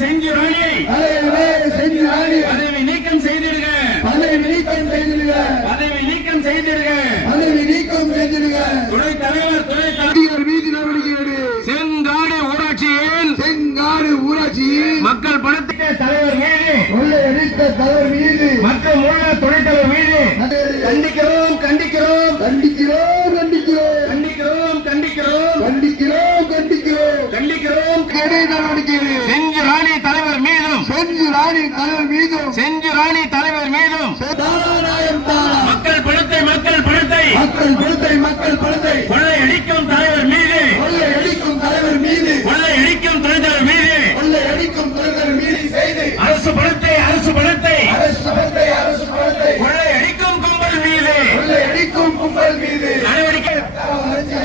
செஞ்சு ராணி தலைவர் செஞ்சு ராணி பதவி நீக்கம் செய்திருங்க பதவி நீக்கம் செய்திருங்க பதவி நீக்கம் செய்திருங்க பதவி நீக்கம் செய்திருங்க துணைத் தலைவர் துணைத் தலைவர் மீது நடவடிக்கை செங்காடு ஊராட்சியில். செங்காடு ஊராட்சியில். மக்கள் பணத்திட்ட தலைவர் மீது. கொள்ளையடித்த தலைவர் மீது. மற்றும் முன்னாள் துணைத் தலைவர் மீது. கண்டிக்கிறோம் கண்டிக்கிறோம். கண்டிக்கிறோம் கண்டிக்கிறோம். கண்டிக்கிறோம் கண்டிக்கிறோம். கண்டிக்கிறோம் கண்டிக்கிறோம். கண்டிக்கிறோம். கடை நடவடிக்கை எடு. செஞ்சு ராணி தலைவர் மீதும் செஞ்சு ராணி தலைவர் மீதும். செஞ்சு ராணி தலைவர் மீதும். மக்கள் பணத்தை மக்கள் பணத்தை மக்கள் பணத்தை மக்கள் பணத்தை கொள்ளையடிக்கும் தலைவர் மீது. கொள்ளையடிக்கும் தலைவர் மீது. கொள்ளையடிக்கும் துணைத் தலைவர் மீது. கொள்ளையடிக்கும் தலைவர் மீது செய்து. அரசு பணத்தை அரசு பணத்தை அரசு பணத்தை அரசு பணத்தை கொள்ளையடிக்கும் கும்பல் மீது. கொள்ளையடிக்கும் கும்பல் மீது. நடவடிக்கை. அரசு